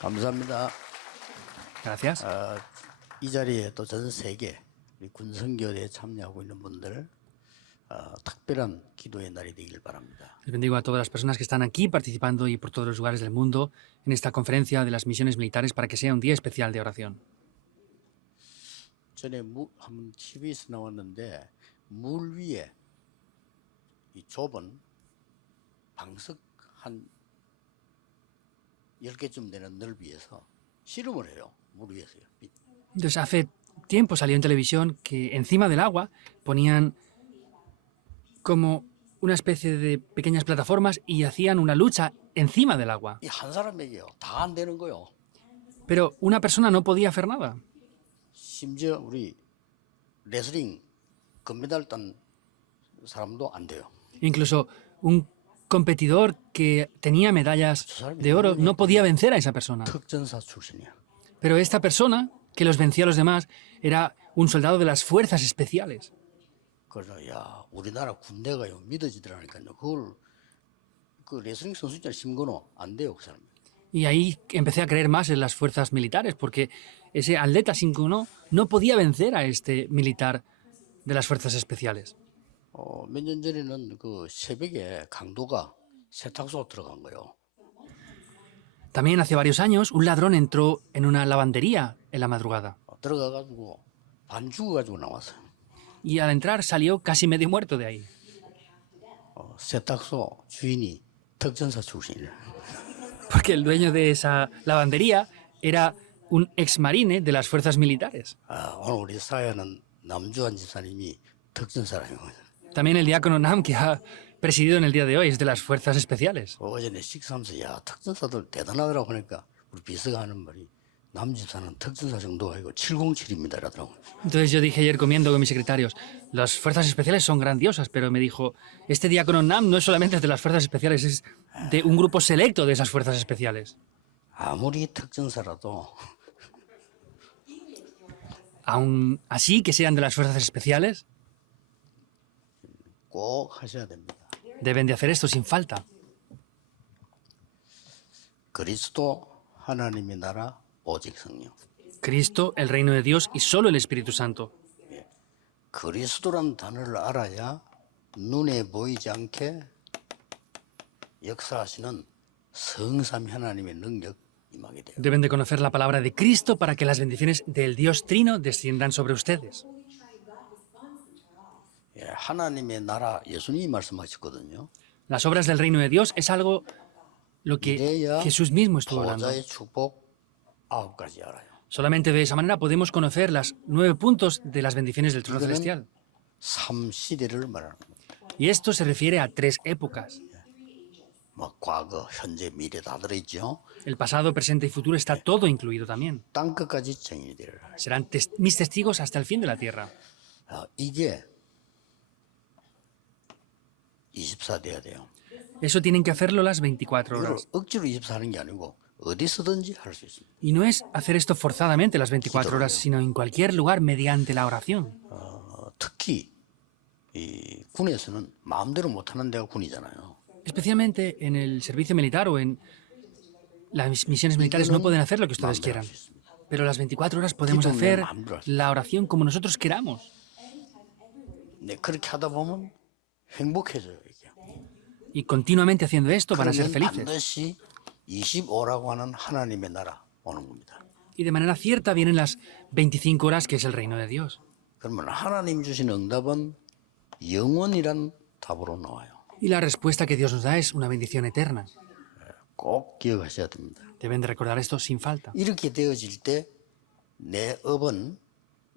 감사합니다. Gracias. 이 자리에 또 전 세계 우리 군선교대에 참여하고 있는 분들 특별한 기도의 날이 되길 바랍니다. Les bendigo a todas las personas que están aquí participando y por todos los lugares del mundo en esta conferencia de las misiones militares para que sea un día especial de oración. 전에 한번 TV에서 나왔는데 물 위에 이 좁은 방석 한 10개쯤 되는 넓이에서 씨름을 해요. 물 위에서요. Entonces, hace tiempo salió en televisión que encima del agua ponían como una especie de pequeñas plataformas y hacían una lucha encima del agua. 이 한 사람에게요. 다 안 되는 거요. Pero una persona no podía hacer nada. 심지어 우리 레슬링 금메달 딴 사람도 안 돼요. Incluso un competidor que tenía medallas de oro no podía vencer a esa persona. 특전사 출신이야. Pero esta persona que los vencía a los demás era un soldado de las fuerzas especiales. 그래서 야 우리나라 군대가요 믿어지더라니까요. 그걸 그 레슬링 선수 있잖아요. 심건호 안 돼요 그 사람. Y ahí empecé a creer más en las fuerzas militares, porque ese atleta Simcono no podía vencer a este militar de las fuerzas especiales. 몇 년 전에는 그 새벽에 강도가 세탁소 들어간 거요. También hace varios años un ladrón entró en una lavandería en la madrugada 들어가가지고 반 죽어가지고 나왔어요. y al entrar salió casi medio muerto de ahí. 세탁소 주인이 특전사 출신이래. Porque el dueño de esa lavandería era un exmarine de las fuerzas militares. 오늘 우리 사회는 남주환 집사님이 특전사라는 거죠. También el diácono Nam, que ha presidido en el día de hoy, es de las fuerzas especiales. 어제는 식사하면서 야 특전사들 대단하더라고 하니까 우리 비서가 하는 말이 남 집사는 특전사 정도 아니고 707입니다 라더라고요. Entonces yo dije ayer comiendo con mis secretarios, las fuerzas especiales son grandiosas, pero me dijo, este diácono Nam no es solamente de las fuerzas especiales, es de un grupo selecto de esas fuerzas especiales. 아무리 특전사라도 Aún así que sean de las fuerzas especiales, 꼭 하셔야 됩니다. deben de hacer esto sin falta. 그리스도 하나님의 나라 오직 성령. Cristo, el reino de Dios y solo el Espíritu Santo. 그리스도란 단어를 알아야 눈에 보이지 않게 역사하시는 성삼위 하나님의 능력 임하게 돼요. Deben de conocer la palabra de Cristo para que las bendiciones del Dios Trino desciendan sobre ustedes. 하나님의 나라 예수님이 말씀하셨거든요. Las obras del reino de Dios es algo lo que 이래야 Jesús mismo estuvo hablando. 보좌의 축복 9가지 알아요. Solamente de esa manera podemos conocer las 9 puntos de las bendiciones del trono celestial. 3시대를 말하는 겁니다. Y esto se refiere a 3 épocas. 막 과거, 현재, 미래 다 들어있죠. El pasado, presente y futuro está todo incluido también. 땅 끝까지 증인이 되리라. Serán mis testigos hasta el fin de la tierra. 이게 24 돼야 돼요. Eso tienen que hacerlo las 24 이걸 horas. 억지로 24하는 게 아니고 어디서든지 할 수 있습니다. Y no es hacer esto forzadamente las 24 horas, sino en cualquier lugar mediante la oración. 특히 이 군에서는 마음대로 못하는 데가 군이잖아요. Especialmente en el servicio militar o en las misiones militares no pueden hacer lo que ustedes quieran. Pero las 24 horas podemos hacer la oración como nosotros queramos. 네, 그렇게 하다 보면 행복해져요. 이게. Y continuamente haciendo esto van a ser 그러면 felices. 반드시 25라고 하는 하나님의 나라 오는 겁니다. Y de manera cierta vienen las 25 horas, que es el reino de Dios. 그러면 하나님 주신 응답은 영원이란 답으로 나와요. Y la respuesta que Dios nos da es una bendición eterna. 꼭 기억하셔야 됩니다. Deben de recordar esto sin falta. 이렇게 되어질 때 내 업은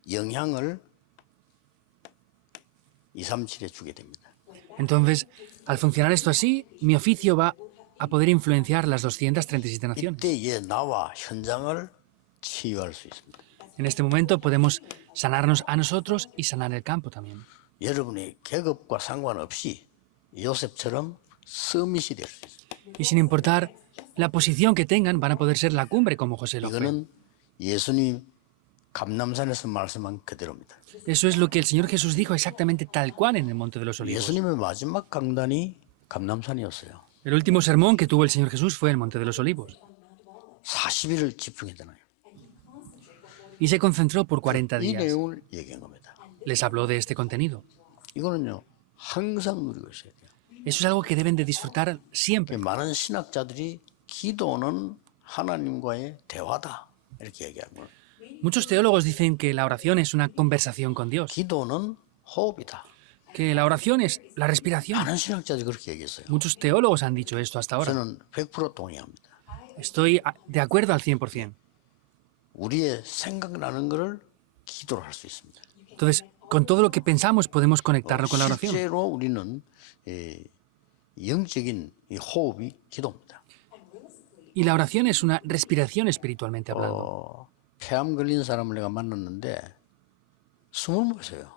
영향을 237에 주게 됩니다. Entonces, al funcionar esto así, mi oficio va a poder influenciar las 237 naciones. 이때에 나와 현장을 치유할 수 있습니다. En este momento podemos sanarnos a nosotros y sanar el campo también. 여러분의 계급과 상관없이 요셉처럼 서밋이 될 수 있습니다. Y sin importar la posición que tengan, van a poder ser la cumbre como José lo fue. 이거는 예수님 감남산에서 말씀한 그대로입니다. Eso es lo que el Señor Jesús dijo exactamente tal cual en el Monte de los Olivos. 예수님의 마지막 강단이 감남산이었어요. El último sermón que tuvo el Señor Jesús fue el Monte de los Olivos. 40일을 집중했잖아요. Y se concentró por 40 이 días. 내용을 얘기한 겁니다. Les habló de este contenido. 이거는요 항상 누리고 있어야 돼요. Eso es algo que deben de disfrutar siempre. 많은 신학자들이 기도는 하나님과의 대화다 이렇게 얘기하는 거예요. Muchos teólogos dicen que la oración es una conversación con Dios, 기도는 호흡이다. que la oración es la respiración. 많은 신학자들이 그렇게 얘기했어요. Muchos teólogos han dicho esto hasta ahora. 저는 100% 동의합니다. Estoy de acuerdo al 100%. 우리의 생각나는 것을 기도로 할 수 있습니다. Entonces, con todo lo que pensamos podemos conectarlo con la oración. 실제로 우리는 영적인 이 호흡이 기도입니다. Y la oración es una respiración espiritualmente hablando. 폐암 걸린 사람을 내가 만났는데 숨을 못 쉬어요.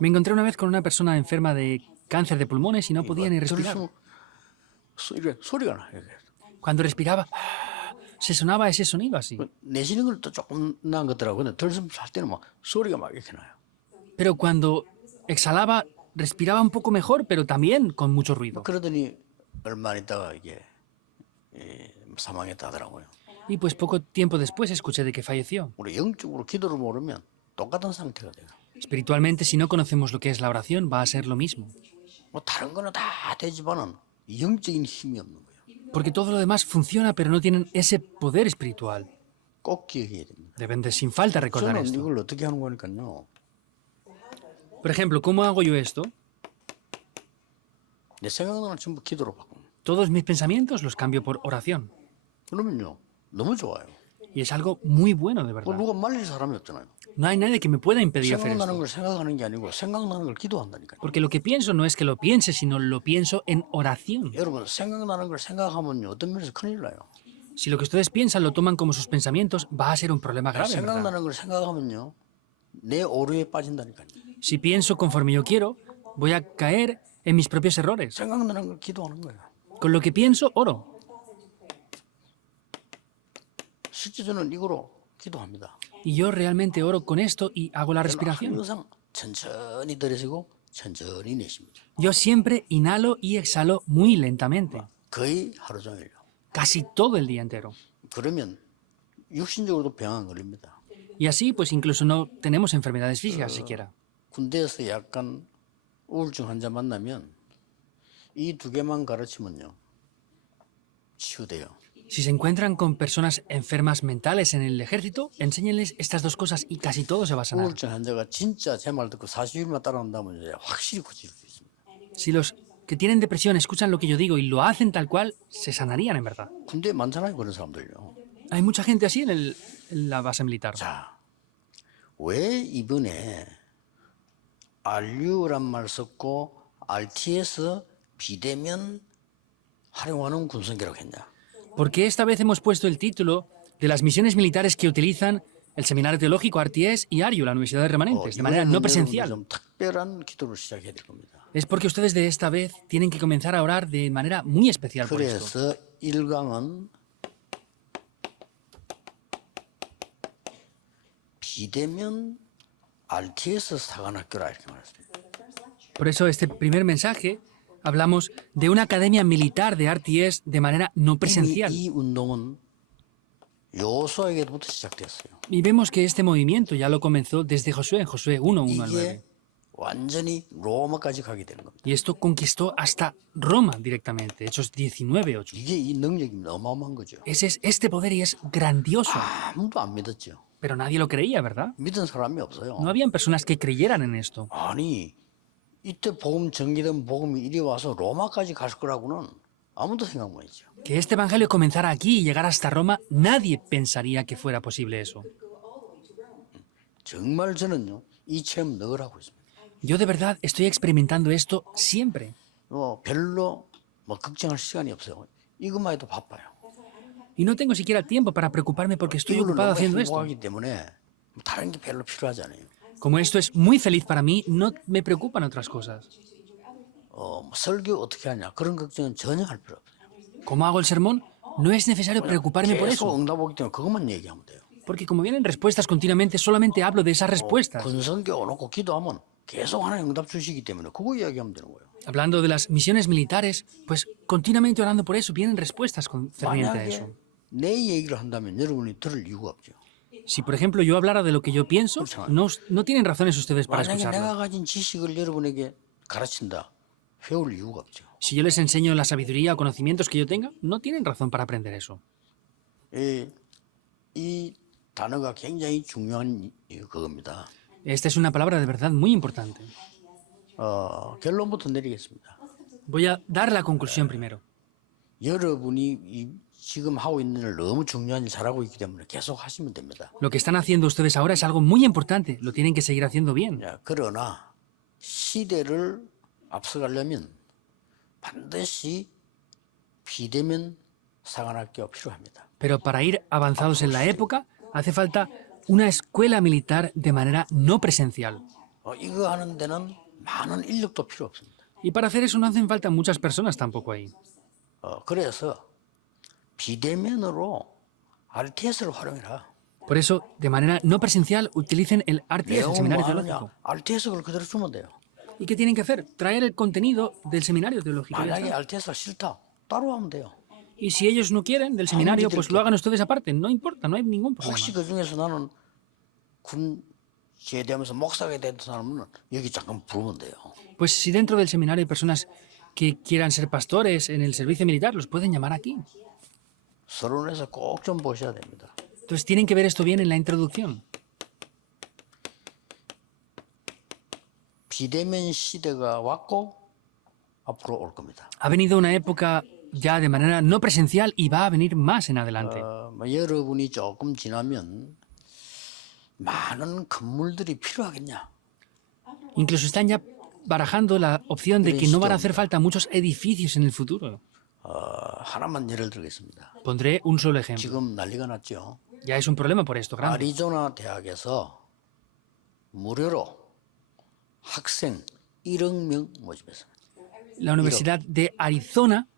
Me encontré una vez con una persona enferma de cáncer de pulmones y no podía ni respirar. 소리가 나. 이렇게. Cuando respiraba, se sonaba ese sonido así. 내쉬는 건 또 조금 나은 것더라고요. 근데 들숨 할 때는 막 소리가 막 이렇게 나요. Pero cuando exhalaba, respiraba un poco mejor, pero también con mucho ruido. 그러더니 얼마 안 있다가 이게 사망했다 하더라고요. Y pues poco tiempo después escuché de que falleció. 우리 영적으로 기도를 모르면 똑같은 상태가 돼요. Espiritualmente, si no conocemos lo que es la oración, va a ser lo mismo. 뭐 다른 거는 다 되지만은 영적인 힘이 없는 거예요. Porque todo lo demás funciona, pero no tienen ese poder espiritual. 꼭 기억해야 됩니다. Deben de sin falta recordar 저는 esto. 이걸 어떻게 하는 거니까요. Por ejemplo, ¿cómo hago yo esto? 내 생각나는 전부 기도로 바꿔. Todos mis pensamientos los cambio por oración. 그러면요 너무 좋아요. Y es algo muy bueno, de 뭐 verdad. 누가 말릴 사람이 없잖아요. No hay nadie que me pueda impedir hacer 생각나는 esto. 걸 생각하는 게 아니고 생각나는 걸 기도한다니까요. Porque lo que pienso no es que lo piense, sino lo pienso en oración. 여러분 생각나는 걸 생각하면요 어떤 면에서 큰일 나요. Si lo que ustedes piensan lo toman como sus pensamientos, va a ser un problema grave, ¿verdad? 생각나는 걸 생각하면요 내 오류에 빠진다니까요. Si pienso conforme yo quiero, voy a caer en mis propios errores. 생각나는 걸 기도하는 거예요. Con lo que pienso, oro. 실제 저는 이거로 기도합니다. Y yo realmente oro con esto y hago la respiración. 항상 천천히 들이쉬고 천천히 내쉽니다. Yo siempre inhalo y exhalo muy lentamente, 거의 하루 종일요. casi todo el día entero. 그러면 육신적으로도 병 안 걸립니다. Y así, pues incluso no tenemos enfermedades físicas siquiera. 군대에서 약간 우울증 환자 만나면 이 두 개만 가르치면요 치유돼요. Si se encuentran con personas enfermas mentales en el ejército, enséñenles estas dos cosas y casi todo se va a sanar. 우울증 환자가 진짜 제 말 듣고 40일만 따라한다면 이제 확실히 고칠 수 있습니다. Si los que tienen depresión escuchan lo que yo digo y lo hacen tal cual, se sanarían en verdad. 군대에 많잖아요 그런 사람들요. Hay mucha gente así en la base militar. 자, 왜 이번에 RU란 말 썼고 RTS 비대면 활용하는 군성기라고 했냐? ¿Por qué esta vez hemos puesto el título de las misiones militares que utilizan el Seminario Teológico RTS y ARIU, la Universidad de Remanentes, de manera no presencial? 좀 특별한 기도를 시작해야 될 겁니다. Es porque ustedes de esta vez tienen que comenzar a orar de manera muy especial por esto. 그래서 1강은 비대면 RTS 사관학교라 이렇게 말했습니다. Por eso este primer mensaje hablamos de una academia militar de RTS de manera no presencial. 이 운동은 여호수아에게부터 시작됐어요. Y vemos que este movimiento ya lo comenzó desde Josué, en Josué 1, 1 al 9. 이게 완전히 로마까지 가게 되는 겁니다. Y esto conquistó hasta Roma directamente, Hechos 19, 8. 이게 이 능력입니다. 어마어마한 거죠. Ese es este poder y es grandioso. 아무도 안 믿었죠. Pero nadie lo creía, ¿verdad? 믿은 사람이 없어요. No habían personas que creyeran en esto. 아니 이때 복음 전개된 복음이 이리 와서 로마까지 갈 거라고는 아무도 생각 못 했죠. Que este evangelio comenzara aquí y llegara hasta Roma, nadie pensaría que fuera posible eso. 정말 저는요 이 체험 늘 하고 있습니다. Yo de verdad estoy experimentando esto siempre. 별로 걱정할 시간이 없어요. 이것만 해도 바빠요. Y no tengo siquiera tiempo para preocuparme porque estoy 이걸로 ocupado 너무 haciendo esto. 행복하기 때문에 다른 게 별로 필요하지 않아요. Como esto es muy feliz para mí, no me preocupan otras cosas. 설교 어떻게 하냐 그런 걱정은 전혀 할 필요 없어요. ¿Cómo hago el sermón? No es necesario preocuparme por 계속 eso. 응답 오기 때문에 그것만 얘기하면 돼요. Porque como vienen respuestas continuamente, solamente hablo de esas respuestas. 군성교 놓고 기도하면 계속 하나님 응답 주시기 때문에 그거 이야기하면 되는 거예요. Hablando de las misiones militares, pues continuamente orando por eso, vienen respuestas concernientes a 만약에 eso. 내 얘기를 한다면 여러분이 들을 이유가 없죠. Si, por ejemplo, yo hablara de lo que yo pienso, no tienen razones ustedes para 만약에 내가 escucharlo. 가진 지식을 여러분에게 가르친다. 배울 이유가 없죠. Si yo les enseño la sabiduría o conocimientos que yo tenga, no tienen razón para aprender eso. 이 단어가 굉장히 중요한 그겁니다. Esta es una palabra de verdad muy importante. 결론부터 내리겠습니다. Voy a dar la conclusión primero. 여러분이 지금 하고 있는 일 너무 중요한 일 잘하고 있기 때문에 계속 하시면 됩니다. Lo que están haciendo ustedes ahora es algo muy importante. Lo tienen que seguir haciendo bien. 그러나 시대를 앞서가려면 반드시 비대면 사관학교가 필요합니다. Pero para ir avanzados en la época, hace falta una escuela militar de manera no presencial. 이거 하는 데는 많은 인력도 필요 없습니다. Y para hacer eso no hacen falta muchas personas tampoco ahí. 그래서 비대면으로 RTS를 활용해라. Por eso, de manera no presencial, utilicen el RTS, el 내용 뭐 seminario 하느냐? teológico. RTS 그걸 그대로 주면 돼요. ¿Y qué tienen que hacer? Traer el contenido del seminario teológico. y ya 만약에 está. RTS가 싫다, 따로 하면 돼요. Y si ellos no quieren del seminario, pues lo hagan ustedes aparte. No importa, no hay ningún problema. 혹시 그 중에서 나는 군 제대하면서 목사가 된 사람은 여기 잠깐 부르면 돼요. Pues si dentro del seminario hay personas que quieran ser pastores en el servicio militar, los pueden llamar aquí. 서론에서 꼭 좀 보셔야 됩니다. Entonces tienen que ver esto bien en la introducción. 비대면 시대가 왔고 앞으로 올 겁니다. Ha venido una época ya de manera no presencial y va a venir más en adelante. 여러분이 조금 지나면 많은 건물들이 필요하겠냐? Incluso están ya barajando la opción de que no van a hacer falta muchos edificios en el futuro. 하나만 예를 들겠습니다. Pondré un solo ejemplo. 지금 난리가 났죠. Ya es un problema por esto grande. 아리조나 대학에서 무료로 학생 1억 명 모집했어요. La Universidad de Arizona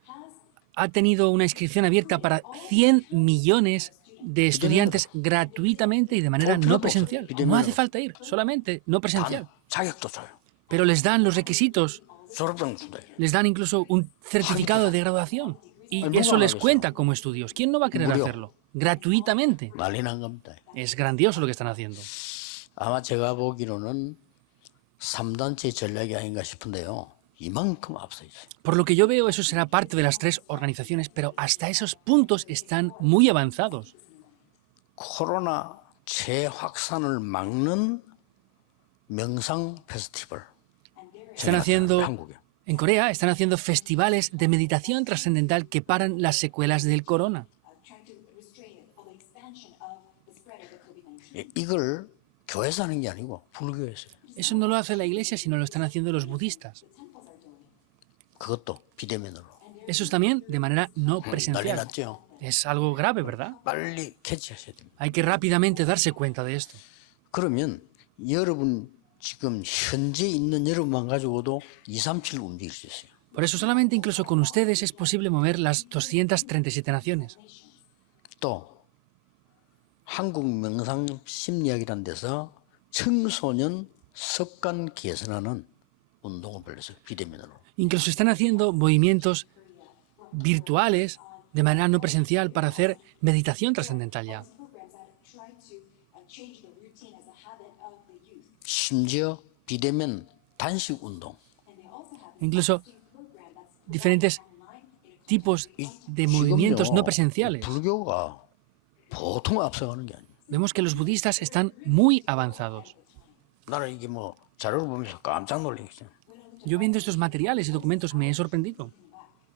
ha tenido una inscripción abierta para 100 millones de estudiantes gratuitamente y de manera no presencial. No hace falta ir, solamente no presencial. 자격도 줘요. Pero les dan los requisitos, 졸업증 준다. les dan incluso un certificado de graduación. Y eso les cuenta como estudios. ¿Quién no va a querer hacerlo? Gratuitamente. 난리 난 겁니다. Es grandioso lo que están haciendo. 아마 제가 보기로는 3단체 전략이 아닌가 싶은데요. 이만큼 앞서 있어요. Por lo que yo veo, eso será parte de las tres organizaciones, pero hasta esos puntos están muy avanzados. 코로나 재확산을 막는 명상 페스티벌. Están haciendo, 한국에. en Corea, están haciendo festivales de meditación trascendental que paran las secuelas del corona. 이걸 교회에서 하는 게 아니고 불교에서 해요. Eso no lo hace la iglesia, sino lo están haciendo los budistas. 그것도 비대면으로. Eso es también de manera no 난리 presencial. 났죠. Es algo grave, ¿verdad? 빨리 캐치하셔야 됩니다. Hay que rápidamente darse cuenta de esto. 그러면 여러분 지금 현재 있는 여러분만 가지고도 237 움직일 수 있어요. Por eso solamente incluso con ustedes es posible mover las 237 naciones. 또 한국 명상 심리학이라는 데서 청소년 습관 개선하는 운동을 벌였어요. 비대면으로. Incluso están haciendo movimientos virtuales de manera no presencial para hacer meditación trascendental ya. 심지어 비대면 단식 운동. Incluso diferentes tipos de movimientos no presenciales. 불교가 보통 앞서가는 게 아니에요. Vemos que los budistas están muy avanzados. 나는 이게 뭐 자료를 보면서 깜짝 놀랐어요. Yo viendo estos materiales y documentos me he sorprendido.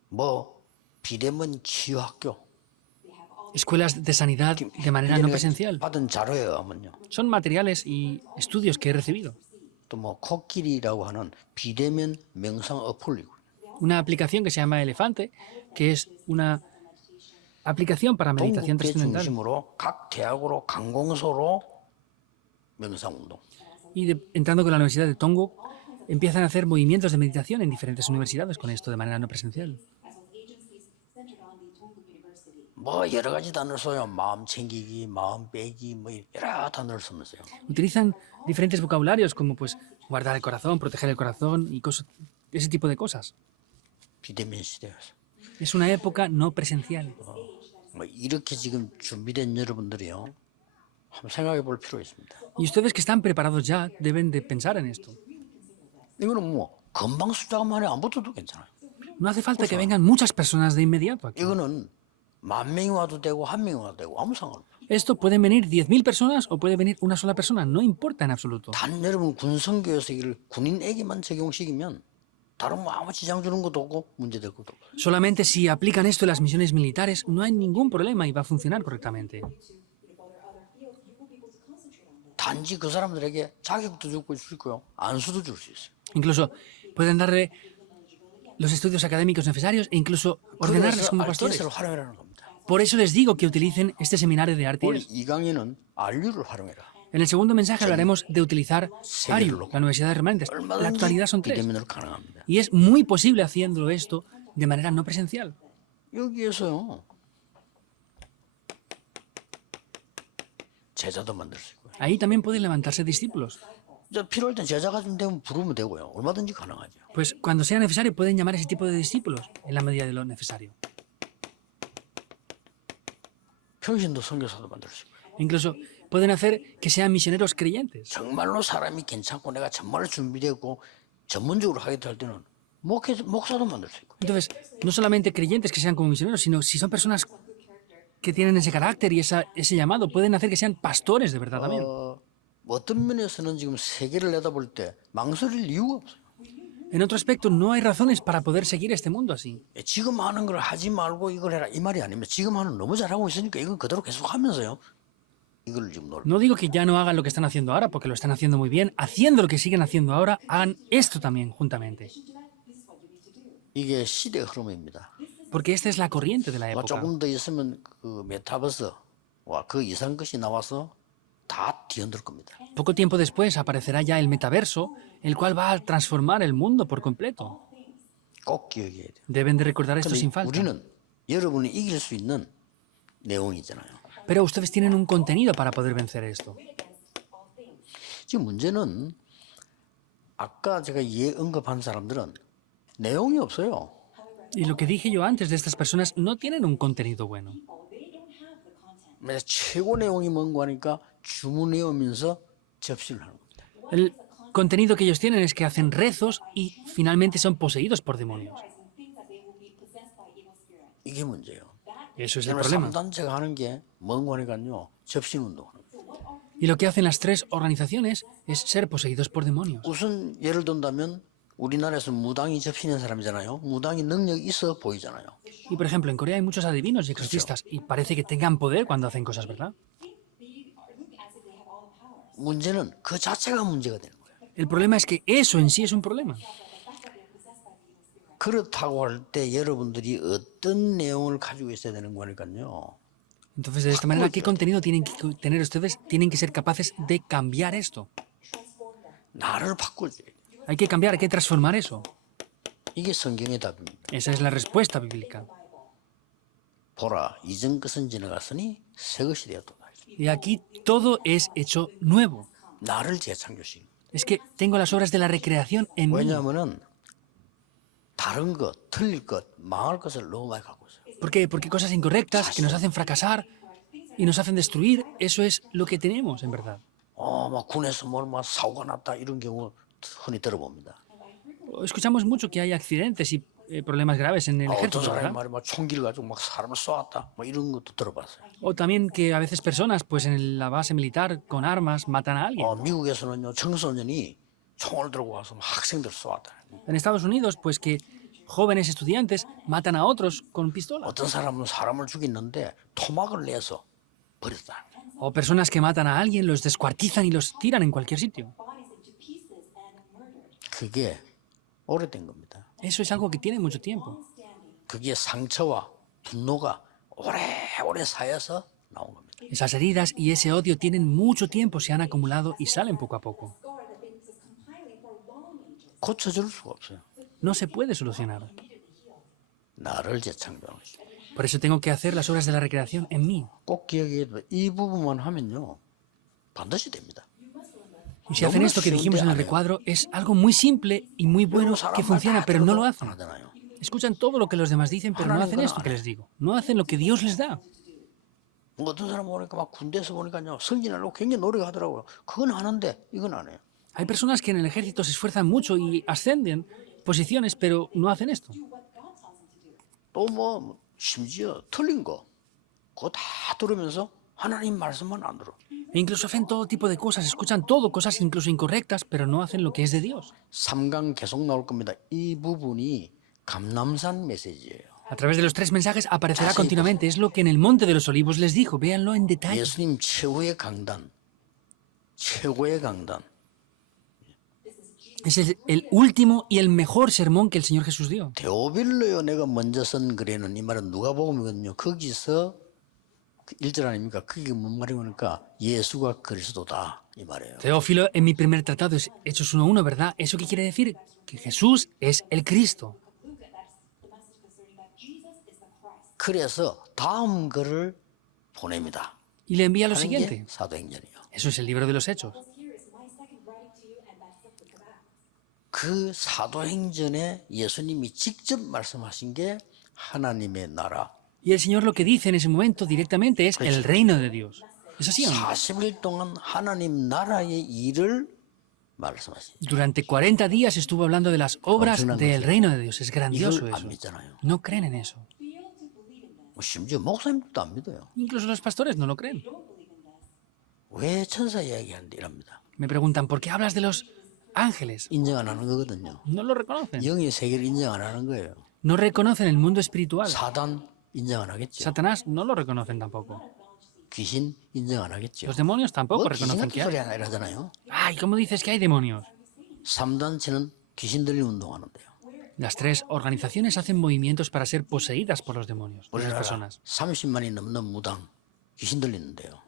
뭐 비대면 치유학교. Escuelas de sanidad de manera no presencial. 받은 자료예요, 하면요. Son materiales y estudios que he recibido. 또 뭐 코끼리라고 하는 비대면 명상 어플이고. Una aplicación que se llama Elefante, que es una aplicación para meditación 동국대 trascendental. 중심으로 각 대학으로 강공소로 명상 운동. Y entrando con la Universidad de Tongo, empiezan a hacer movimientos de meditación en diferentes universidades con esto de manera no presencial. 뭐 여러 가지 단어를 써요. 마음 챙기기, 마음 빼기, 뭐 여러 단어를 쓰면서요. Utilizan diferentes vocabularios como pues guardar el corazón, proteger el corazón y ese tipo de cosas. 비대면 시대에서 Es una época no presencial. 이렇게 지금 준비된 여러분들이요. 한번 생각해 볼 필요가 있습니다. Y ustedes que están preparados ya deben de pensar en esto. 이거는 뭐 금방 숫자가 많이 안 붙어도 괜찮아요. No hace falta que vengan muchas personas de inmediato aquí. 이거는 만 명이 와도 되고 한 명이 와도 되고 아무 상관없어요. Esto pueden venir 10.000 personas o puede venir una sola persona, no importa en absoluto. 단 여러분 군성교에서 이걸 군인에게만 적용시키면 다른 뭐 아무 지장 주는 것도 없고 문제될 것도 없어요. Solamente si aplican esto en las misiones militares, no hay ningún problema y va a funcionar correctamente. 단지 그 사람들에게 자격도 주고 줄 거요. 안수도 줄 수 있어요. Incluso pueden darle los estudios académicos necesarios e incluso ordenarles 그래서 como pastores. RTS를 활용하라는 겁니다. Por eso les digo que utilicen este seminario de 오늘 RTS. 이 강의는 RU를 활용해라. En el segundo mensaje hablaremos de utilizar ARIU, la Universidad de Remanentes. En la actualidad son 3. 비대면으로 가능합니다. Y es muy posible haciendo esto de manera no presencial. 여기에서요. 제자도 만들 수 있고요. Ahí también pueden levantarse discípulos. 이제 필요할 땐 제자가 좀 되면 부르면 되고요. 얼마든지 가능하죠. Pues cuando sea necesario pueden llamar a ese tipo de discípulos en la medida de lo necesario. 평신도 선교사도 만들 수 있고요. Incluso pueden hacer que sean misioneros creyentes. 정말로 사람이 괜찮고 내가 정말 준비되고 전문적으로 하겠다 할 때는 목사도 만들 수 있고. Entonces, no solamente creyentes que sean como misioneros, sino si son personas que tienen ese carácter y ese llamado, pueden hacer que sean pastores de verdad también. 어떤 면에서는 지금 세계를 내다볼 때 망설일 이유가 없어요. En otro aspecto, no hay razones para poder seguir este mundo así. 지금 하는 걸 하지 말고 이걸 해라 이 말이 아닙니다. 지금 하는 너무 잘하고 있으니까 이건 그대로 계속 하면서요. 이걸 지금 놀. No digo que ya no hagan lo que están haciendo ahora, porque lo están haciendo muy bien. Haciendo lo que siguen haciendo ahora, hagan esto también juntamente. 이게 시대 흐름입니다. Porque esta es la corriente de la época. 조금 더 있으면 그 메타버스와 그 이상 것이 나와서 다 뒤흔들 겁니다. Poco tiempo después aparecerá ya el metaverso, el cual va a transformar el mundo por completo. 꼭 기억해야 돼요. Deben de recordar esto sin 근데 falta. 우리는 여러분이 이길 수 있는 내용이잖아요. Pero ustedes tienen un contenido para poder vencer esto. 지금 문제는 아까 제가 언급한 사람들은 내용이 없어요. Y lo que dije yo antes de estas personas no tienen un contenido bueno. 최고 내용이 뭔가 하니까 주문해 오면서 접신을 하는 겁니다. El contenido que ellos tienen es que hacen rezos y finalmente son poseídos por demonios. 이게 문제예요. Eso es el 그러면 problema. 3단체가 하는 게 뭔가 하니까요. 접신 운동하는 거예요. Y lo que hacen las 3 organizaciones es ser poseídos por demonios. 우선 예를 든다면 우리나라에서 무당이 접신한 사람이잖아요. 무당이 능력이 있어 보이잖아요. Y por ejemplo, en Corea hay muchos adivinos y exorcistas y parece que tengan poder cuando hacen cosas, ¿verdad? 문제는 그 자체가 문제가 되는 거예요. El problema es que eso en sí es un problema. 그렇다고 할 때 여러분들이 어떤 내용을 가지고 있어야 되는 거니까요. Entonces, de esta manera, ¿qué contenido tienen que tener ustedes? Tienen que ser capaces de cambiar esto. 나를 바꿔줘야 돼요. Hay que cambiar, hay que transformar eso. 이게 성경의 답입니다. Esa es la respuesta bíblica. 보라, 이전 것은 지나갔으니 새 것이 되었도다. Y aquí todo es hecho nuevo. 나를 재창조시킨. Es que tengo las obras de la recreación en mí. 왜냐하면은 다른 것, 틀릴 것, 망할 것을 너무 많이 갖고 있어요. ¿Por qué? Porque cosas incorrectas que nos hacen fracasar y nos hacen destruir, eso es lo que tenemos, en verdad. 막 군에서 막 사고가 났다 이런 경우 흔히 들어봅니다. Escuchamos mucho que hay accidentes y problemas graves en el 어떤 ejército, 사람이 ¿verdad? 말이 막 총기를 가지고 막 사람을 쏘았다, 뭐 이런 것도 들어봤어요. O también que a veces personas, pues en la base militar, con armas, matan a alguien. 미국에서는요 청소년이 총을 들고 와서 막 학생들 쏘았다. En Estados Unidos, pues que jóvenes estudiantes matan a otros con pistola. 어떤 사람은 사람을 죽이는데 토막을 내서 버렸다. O personas que matan a alguien, los descuartizan y los tiran en cualquier sitio. 그게 오래된 겁니다. Eso es algo que tiene mucho tiempo. 그게 상처와 분노가 오래오래 쌓여서 나온 겁니다. Esas heridas y ese odio tienen mucho tiempo, se han acumulado y salen poco a poco. 고쳐줄 수가 없어요. No se puede solucionar. 나를 재창조하는 것이. Por eso tengo que hacer las obras de la recreación en mí. 꼭 기억해야 돼. 이 부분만 하면요. 반드시 됩니다. Y si hacen esto que dijimos en el recuadro, es algo muy simple y muy bueno que funciona, pero no lo hacen. 하잖아요. Escuchan todo lo que los demás dicen, pero no hacen esto que les digo. No hacen lo que Dios les da. 어떤 사람 보니까 막 군대에서 보니까요 승진하려고 굉장히 노력하더라고요. 그건 하는데 이건 안 해요. Hay personas que en el ejército se esfuerzan mucho y ascenden posiciones, pero no hacen esto. 또 뭐 심지어 틀린 거 그거 다 들으면서 하나님 말씀만 안 들어. E incluso hacen todo tipo de cosas, escuchan todo, cosas incluso incorrectas, pero no hacen lo que es de Dios. 3강 계속 나올 겁니다. 이 부분이 감람산 메시지예요. A través de los 3 mensajes aparecerá continuamente. Es lo que en el Monte de los Olivos les dijo. Véanlo en detalle. 예수님 최후의 강단, 최고의 강단. Es el último y el mejor sermón que el Señor Jesús dio. 데오빌로요 내가 먼저 쓴 글에는 이 말은 누가복음이거든요. 거기서 1절 아닙니까? 그게 뭔 말이니까 예수가 그리스도다 이 말이에요. Teófilo, en mi primer tratado es Hechos 1.1, ¿verdad? ¿Eso qué quiere decir? Que Jesús es el Cristo. 그래서 다음 글을 보냅니다. Y le envía lo 하는 게 siguiente. 사도행전이요. Eso es el libro de los Hechos. 그 사도행전에 예수님이 직접 말씀하신 게 하나님의 나라. Y el Señor lo que dice en ese momento directamente es el reino de Dios. ¿Es así o no? 40일 동안 하나님 나라의 일을 말씀하신. Durante 40 días estuvo hablando de las obras del reino de Dios. Es grandioso 이걸 안 eso. 믿잖아요. No creen en eso. 뭐 심지어 목사님들도 안 믿어요. Incluso los pastores no lo creen. 왜 천사 이야기하는데 이랍니다. Me preguntan, ¿por qué hablas de los ángeles? 인정 안 하는 거거든요. No lo reconocen. 영의 세계를 인정 안 하는 거예요. No reconocen el mundo espiritual. 사단 인정 안 하겠죠. Satanás no lo reconocen tampoco. 귀신 인정 안 하겠죠. Los demonios tampoco 뭐 귀신 reconocen 같은 que 소리 hay. 하나 이러잖아요. Ay, ¿cómo dices que hay demonios? 3단체는 귀신 들린 운동하는데요. Las 3 organizaciones hacen movimientos para ser poseídas por los demonios, por las 우리나라 personas. 30만이 넘는 무당 귀신 들리는데요.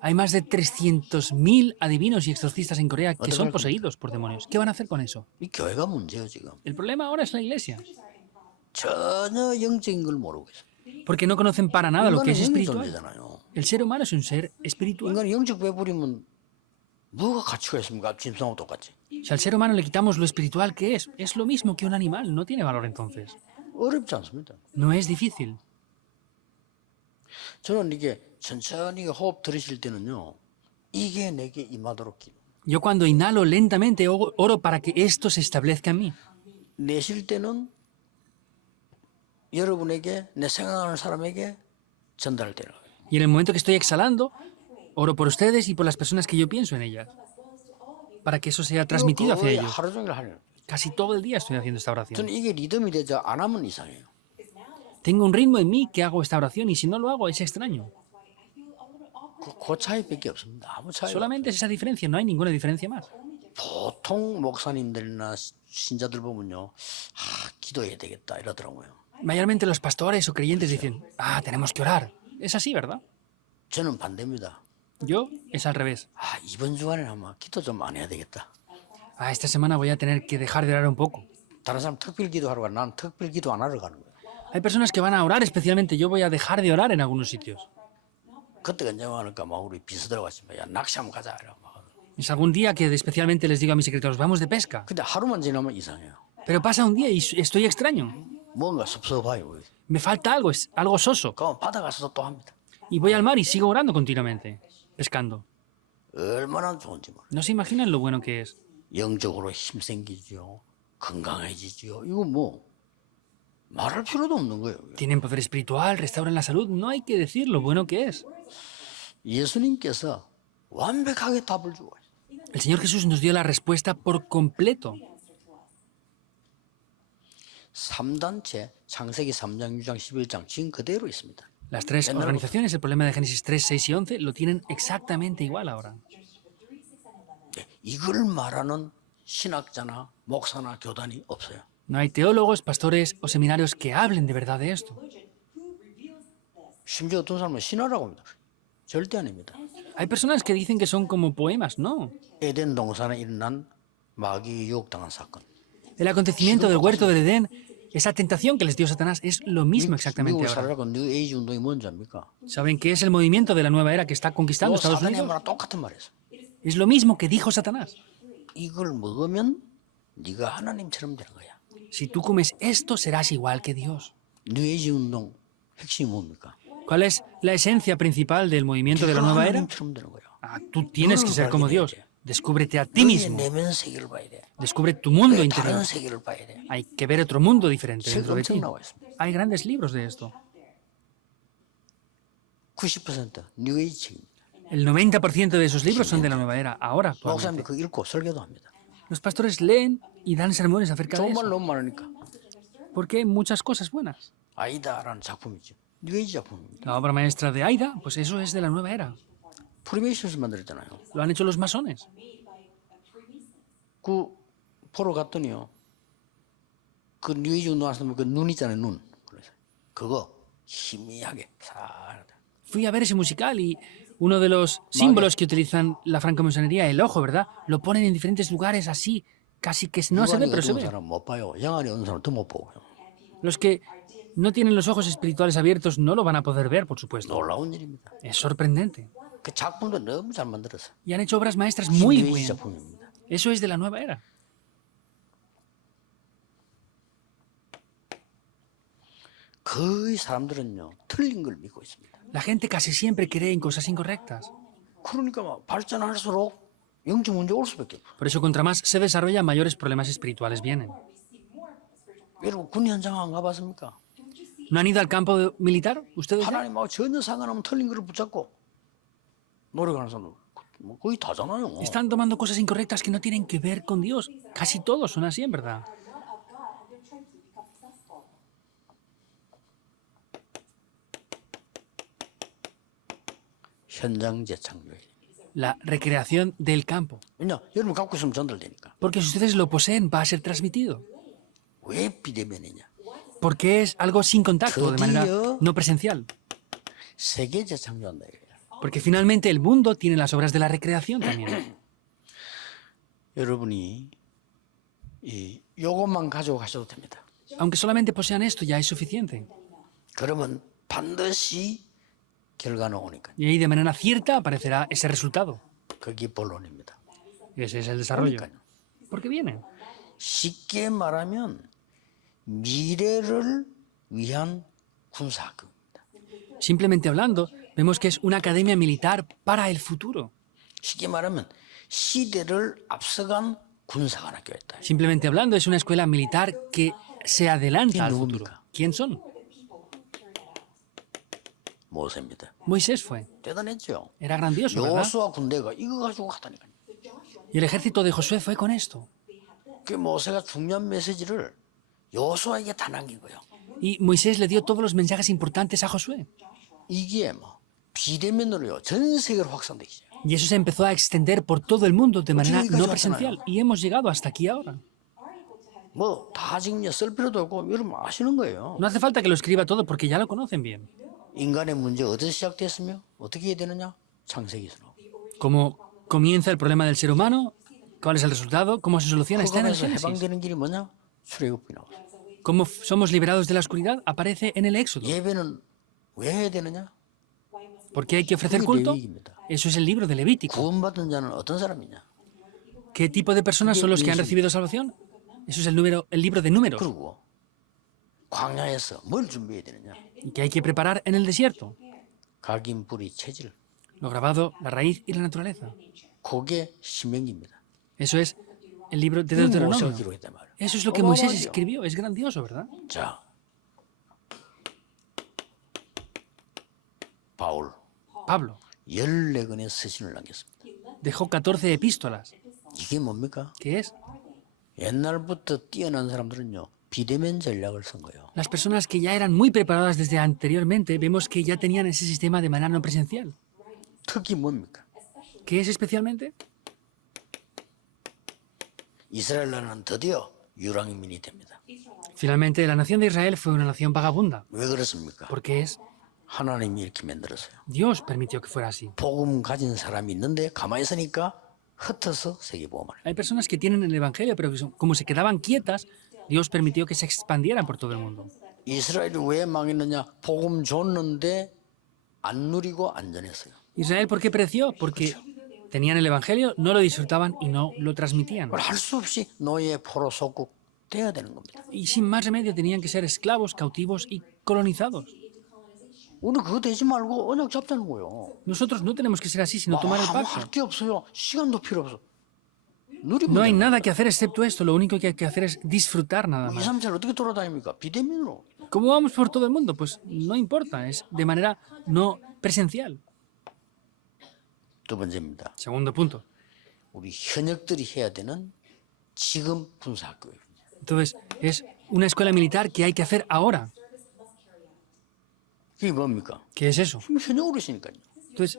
Hay más de 300.000 adivinos y exorcistas en Corea que son Otra cosa. poseídos por demonios. ¿Qué van a hacer con eso? 이 교회가 문제예요 지금. El problema ahora es la iglesia, 전혀 영적인 걸 모르고 있어요. porque no conocen para nada lo que 인간은 es 영의 espiritual. 존재잖아요. El ser humano es un ser espiritual. 인간이 영적 배부리면 뭐가 가치가 있습니까? 짐승하고 똑같이. Si al ser humano le quitamos lo espiritual que es lo mismo que un animal, no tiene valor entonces. 어렵지 않습니다. No es difícil. 저는 이게 천천히 호흡 들으실 때는요. 이게 내게 임하도록 기도. Yo cuando inhalo lentamente oro para que esto se establezca en mí. 내쉴 때는 여러분에게 내 생각하는 사람에게 전달될 때는 Y en el momento que estoy exhalando, oro por ustedes y por las personas que yo pienso en ellas, para que eso sea transmitido hacia 거의 ellos. 하루 종일 하네요. Casi todo el día estoy haciendo esta oración. 저는 이게 리듬이 되죠. 안 하면 이상해요. Tengo un ritmo en mí que hago esta oración y si no lo hago es extraño. 그 차이밖에 없습니다. 아무 차이. Solamente es esa diferencia, no hay ninguna diferencia más. 보통 목사님들이나 신자들 보면요, 기도해야 되겠다 이러더라고요. Mayormente los pastores o creyentes dicen, tenemos que orar. Es así, ¿verdad? 저는 반대입니다. Yo es al revés. 이번 주간에 아마 기도 좀 안 해야 되겠다. Esta semana voy a tener que dejar de orar un poco. 다른 사람 특별 기도하러 가. 난 특별 기도 안 하러 가는 거예요. Hay personas que van a orar especialmente. Yo voy a dejar de orar en algunos sitios. 그때가 언제 하니까 막 우리 비서들 같이 야 낚시 한번 가자 이러고 막. Es algún día que especialmente les digo a mis secretarios, vamos de pesca. 근데 하루만 지나면 이상해요. Pero pasa un día y estoy extraño. 뭔가 섭섭해요. Me falta algo, es algo soso. 그럼 바다 가서도 또 합니다. Y voy al mar y sigo orando continuamente, pescando. 얼마나 좋은지 몰라요. No se imaginan lo bueno que es. 영적으로 힘 생기지요. 건강해지지요. 이거 뭐 말할 필요도 없는 거예요. Tienen poder espiritual, restauran la salud. No hay que decir lo bueno que es. 예수님께서 완벽하게 답을 주고 있어요. El Señor Jesús nos dio la respuesta por completo. 3단체 창세기 3장, 6장, 11장 지금 그대로 있습니다. Las 3 organizaciones, el problema de Génesis 3, 6 y 11, lo tienen exactamente igual ahora. 이걸 말하는 신학자나 목사나 교단이 없어요. No hay teólogos, pastores o seminarios que hablen de verdad de esto. 심지어 어떤 사람은 신화라고 합니다. 절대 아닙니다. Hay personas que dicen que son como poemas, no. 에덴 동산에 일어난 마귀 유혹당한 사건. El acontecimiento del huerto del Edén, esa tentación que les dio Satanás, es lo mismo exactamente 미국 ahora. 살아가고 뉴 에이지 운동이 뭔지 압니까? ¿Saben qué es el movimiento de la nueva era que está conquistando 또 Estados 사단의 Unidos? 말과 똑같은 말이었어. Es lo mismo que dijo Satanás. 이걸 먹으면 네가 하나님처럼 되는 거야. Si tú comes esto, serás igual que Dios. 뉴 에이지 운동 핵심이 뭡니까? ¿Cuál es la esencia principal del movimiento de la nueva era? 하나님처럼 되는 거예요. Ah, tú tienes que ser como Dios. Descúbrete a ti 너의 mismo. 내면 세계를 봐야 돼. Descubre tu mundo 너의 interior. 다른 세계를 봐야 돼. Hay que ver otro mundo diferente 책 dentro de 엄청 ti. 나와 있습니다. Hay grandes libros de esto. 90% 뉴에이지 책입니다. El 90% de esos libros son de la nueva era, ahora. 목사님이 actualmente. 그거 읽고 설교도 합니다. Los pastores leen y dan sermones acerca de 좋은 말 eso, 너무 많으니까. porque hay muchas cosas buenas. 아이다라는 작품이죠. 뉴에이지 작품입니다. La obra maestra de Aida, pues eso es de la nueva era. 프리메이션에서 만들었잖아요. Lo han hecho los masones. 그 보러 갔더니요. 그 뉴에이지 나왔으면 그 눈 있잖아요, 눈. 그래서 그거 희미하게 살. Fui a ver ese musical y uno de los símbolos que utilizan la francmasonería, el ojo, ¿verdad? Lo ponen en diferentes lugares así, casi que no se ve, 유한이 pero se 어두운 ve. 사람 못 봐요. 영안이 어두운 사람 더 못 보고요. Los que no tienen los ojos espirituales abiertos no lo van a poder ver, por supuesto. 놀라운 일입니다. Es sorprendente. 그 작품도 너무 잘 만들었어요. Y han hecho obras maestras muy 뉴에이지 buenas. 작품입니다. Eso es de la nueva era. 거의 사람들은요 틀린 걸 믿고 있습니다. La gente casi siempre cree en cosas incorrectas. 그러니까 막 발전할수록 영적 문제 올 수밖에 없어요. Por eso, contra más se desarrolla, mayores problemas espirituales vienen. 여러분 군 현장 안 가봤습니까? ¿No han ido al campo militar? ¿Ustedes? ya? 하나님하고 전혀 상관없는 틀린 거를 붙잡고 노력하는 사람들 뭐 거의 다잖아요. Están tomando cosas incorrectas que no tienen que ver con Dios. Casi todos son así, en verdad. 현장 재창조예요. La recreación del campo. 왜냐? 여러분 갖고 있으면 전달되니까. Porque si ustedes lo poseen, va a ser transmitido. 왜 비대면이냐? Porque es algo sin contacto, de manera no presencial. 세계 재창조한다 이거예요. Porque finalmente el mundo tiene las obras de la recreación también. 여러분이 이 요것만 가지고 가셔도 됩니다. Aunque solamente posean esto, ya es suficiente. 그러면 반드시 결과는 오니까. Y ahí de manera cierta aparecerá ese resultado. 그게 본론입니다. Y ese es el desarrollo. 그러니까요. Porque viene. 쉽게 말하면 미래를 위한 군사학교입니다. Simplemente hablando, vemos que es una academia militar para el futuro. 쉽게 말하면 시대를 앞서간 군사관학교였다. Simplemente hablando, es una escuela militar que se adelanta al futuro. ¿Quién son? 모세입니다. Moisés fue. 대단했죠. Era grandioso, ¿verdad? 여호수아 군대가 이거 가지고 갔다니까요. Y el ejército de Josué fue con esto. 그 모세가 중요한 메시지를 여호수아에게 다 남긴 거예요. Y Moisés le dio todos los mensajes importantes a Josué. 이게 뭐 비대면으로요 전 세계로 확산되기 시작해요. Y eso se empezó a extender por todo el mundo de manera no presencial. Y hemos llegado hasta aquí ahora. 뭐다 지금 쓸 필요도 없고 여러분 아시는 거예요. No hace falta que lo escriba todo porque ya lo conocen bien. 인간의 문제 어디서 시작됐으며 어떻게 해야 되느냐? 창세기에서. ¿Cómo comienza el problema del ser humano? ¿Cuál es el resultado? ¿Cómo se soluciona? Está en el 흑암에서 Génesis. 해방되는 길이 뭐냐? 출애굽이 나와요. ¿Cómo somos liberados de la oscuridad? Aparece en el Éxodo. 예배는 왜 해야 되느냐? ¿Por qué hay que ofrecer 그게 culto? 레위기입니다. Eso es el libro de Levítico. 구원받은 자는 어떤 사람이냐? ¿Qué tipo de personas son los que han recibido salvación? Eso es el libro de Números. 그리고 광야에서 뭘 준비해야 되느냐? ¿Y qué hay que preparar en el desierto? 각인, 뿌리, 체질. Lo grabado, la raíz y la naturaleza. 그게 신명기입니다. Eso es el libro de 이 모세가 Deuteronomio. 기록했단 말이에요. Eso es lo que Moisés 어마어마하죠. escribió. Es grandioso, ¿verdad? 자, 바울 Pablo 14권의 서신을 남겼습니다. dejó 14 epístolas. 이게 뭡니까? ¿Qué es? 옛날부터 뛰어난 사람들은요 비대면 전략을 쓴 거예요. Las personas que ya eran muy preparadas desde anteriormente, vemos que ya tenían ese sistema de manera no presencial. 특히 뭡니까? ¿Qué es especialmente? 이스라엘 나라는 드디어 유랑민이 됩니다. Finalmente, la nación de Israel fue una nación vagabunda. 왜 그렇습니까? Porque es 하나님이 이렇게 만들었어요. Dios permitió que fuera así. 복음 가진 사람이 있는데 가만히 있으니까 흩어서 세계복음을 해요. Hay personas que tienen el Evangelio, pero como se quedaban quietas, Dios permitió que se expandieran por todo el mundo. 이스라엘이 왜 망했느냐? 복음 줬는데 안 누리고 안전했어요. Israel, ¿por qué pereció? Porque tenían el Evangelio, no lo disfrutaban y no lo transmitían. 할 수 없이 노예, 포로, 속국 돼야 되는 겁니다. Y sin más remedio tenían que ser esclavos, cautivos y colonizados. 우리 그거 되지 말고 언약 잡자는 거예요. Nosotros no tenemos que ser así, sino tomar el 아무 pacto. 할 게 없어요. 시간도 필요 없어. 누리면 No hay 되는 nada que hacer excepto esto. Lo único que hay que hacer es disfrutar nada 거예요. 2, más. 3차 어떻게 돌아다닙니까? 비대면으로. ¿Cómo vamos por todo el mundo? Pues no importa, es de manera no presencial. 두 번째입니다. Segundo punto. 우리 현역들이 해야 되는 지금 군사학교예요. Entonces, es una escuela militar que hay que hacer ahora. 그게 뭡니까? ¿Qué es eso? 지금 현역으로 있으니까요. Entonces,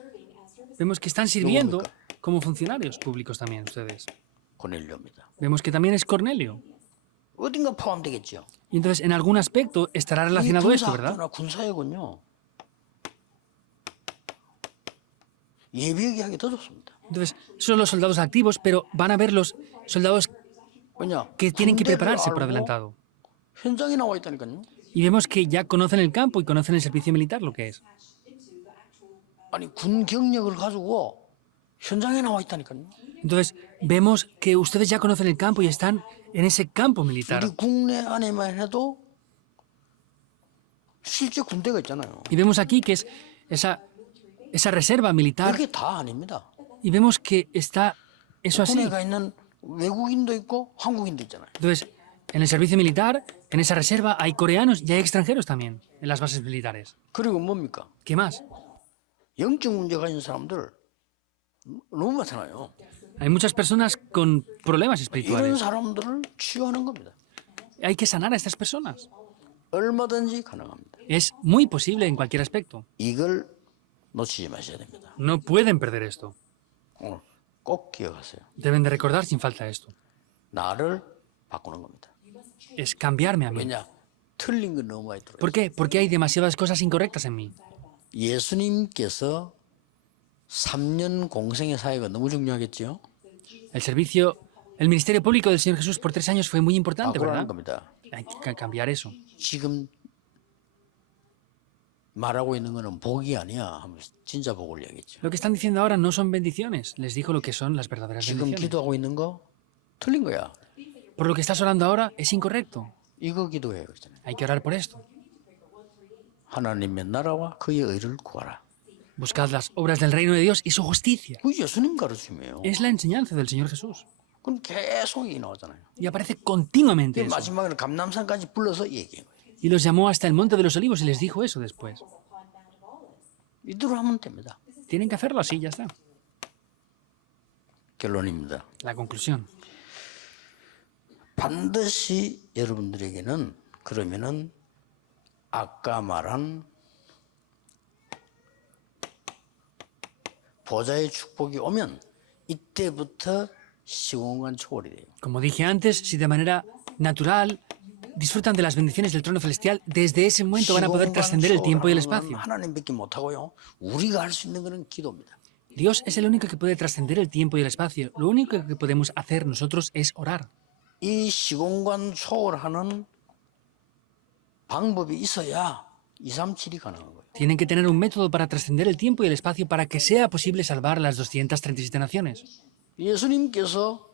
vemos que están sirviendo como funcionarios públicos también ustedes. 고넬료입니다. Vemos que también es Cornelio. 어딘가 포함되겠죠. Y entonces, en algún aspecto estará 이 relacionado esto, ¿verdad? 군사학교나 군사역은요. 예비역이 하기 더 좋습니다. Entonces, son los soldados activos, pero van a ver los soldados 왜냐? que tienen que 군대를 prepararse por 알고 adelantado. 현장에 나와 있다니까요. Y vemos que ya conocen el campo y conocen el servicio militar, lo que es. 아니 군 경력을 가지고 현장에 나와 있다니까요. Entonces, vemos que ustedes ya conocen el campo y están en ese campo militar. 우리 국내 안에만 해도 실제 군대가 있잖아요. Y vemos aquí que es esa reserva militar. 이게 다 아닙니다. Y vemos que está eso así. 군에 가 있는 외국인도 있고 한국인도 있잖아요. Entonces, en el servicio militar, en esa reserva, hay coreanos y hay extranjeros también en las bases militares. 그리고 뭡니까? ¿Qué más? 영적 문제가 있는 사람들 너무 많잖아요. Hay muchas personas con problemas 이런 espirituales. 사람들을 치유하는 겁니다. Hay que sanar a estas personas. 얼마든지 가능합니다. Es muy posible en cualquier aspecto. 이걸 놓치지 마셔야 됩니다. No pueden perder esto. 오늘 꼭 기억하세요. Deben de recordar sin falta esto. 나를 바꾸는 겁니다. Es cambiarme a mí. 왜냐? 틀린 거 너무 많이 들어요. ¿Por qué? Porque hay demasiadas cosas incorrectas en mí. 예수님께서 3년 공생의 사회가 너무 중요하겠죠? El ministerio público del Señor Jesús por 3 años fue muy importante, 바꾸라는 ¿verdad? 겁니다. Hay que cambiar eso. 지금 말하고 있는 거는 복이 아니야 하면 진짜 복을 얘기했죠. Lo que están diciendo ahora no son bendiciones. Les dijo lo que son las verdaderas 지금 bendiciones. 기도하고 있는 거 틀린 거야. Por lo que estás orando ahora es incorrecto. 이거 기도해요. 그랬잖아요. Hay que orar por esto. 하나님의 나라와 그의 의를 구하라. Buscad las obras del reino de Dios y su justicia. 그 예수님 가르침이에요. Es la enseñanza del Señor Jesús. 그건 계속 이 나오잖아요. Y aparece continuamente 그 eso. 마지막에는 감남산까지 불러서 얘기한 거예요. Y los llamó hasta el monte de los olivos y les dijo eso después. 이대로 하면 됩니다. Tienen que hacerlo así, ya está. 결론입니다. La conclusión. 반드시 여러분들에게는 그러면은 아까 말한 보좌의 축복이 오면 이때부터 시공간 초월이 돼요. Como dije antes, si de manera natural disfrutan de las bendiciones del trono celestial, desde ese momento van a poder trascender el tiempo y el espacio. 하나님밖에 못하고요. 우리가 할 수 있는 것은 기도입니다. Dios es el único que puede trascender el tiempo y el espacio. Lo único que podemos hacer nosotros es orar. 이 시공간 초월하는 방법이 있어야 237이 가능한 거예요. Tienen que tener un método para trascender el tiempo y el espacio para que sea posible salvar a las 237 naciones. 예수님께서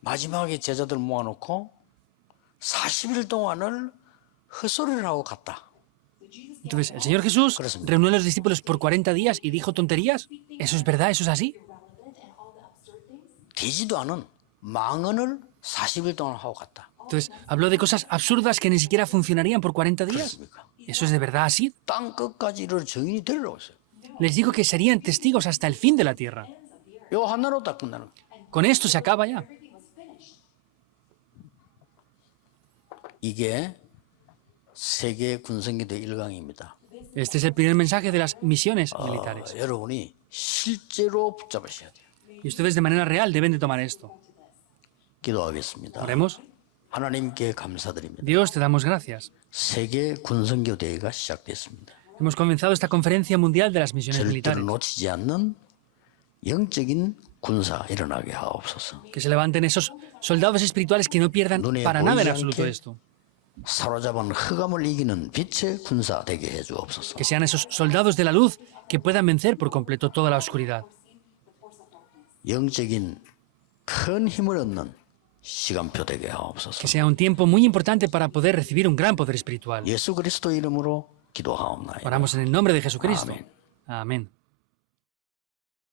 마지막에 제자들 모아놓고 40일 동안을 헛소리를 하고 갔다. Entonces, el Señor Jesús Correcto. reunió a los discípulos por 40 días y dijo tonterías. ¿Eso es verdad? ¿Eso es así? 되지도 않은 망언을 40일 동안 하고 갔다. Entonces, habló de cosas absurdas que ni siquiera funcionarían por 40 días. 그렇습니까? ¿Eso es de verdad así? 땅 끝까지 이를 증인이 되리라고 했어요. Les dijo que serían testigos hasta el fin de la tierra. 요 하나로 딱 끝나는 거예요. Con esto se acaba ya. 이게 세계 군성기도 1강입니다. Este es el primer mensaje de las misiones militares. 여러분이 실제로 붙잡으셔야 돼요. Y ustedes de manera real deben de tomar esto. 기도하겠습니다. Oremos. 하나님께 감사드립니다. Dios, te damos gracias. 세계 군성교 대회가 시작됐습니다. Hemos comenzado esta conferencia mundial de las misiones 절대로 militares. 놓치지 않는 영적인 군사 일어나게 하옵소서. Que se levanten esos soldados espirituales que no pierdan 눈에 para nada en 보이지 absoluto 않게 esto. 사로잡은 흑암을 이기는 빛의 군사 되게 해 주옵소서. Que sean esos soldados de la luz que puedan vencer por completo toda la oscuridad. 영적인 큰 힘을 얻는 시간표 되게 Que 하옵소서. sea un tiempo muy importante para poder recibir un gran poder espiritual. 예수 그리스도 이름으로 기도하옵나이다. Oramos en el nombre de Jesucristo. Amén. Amén.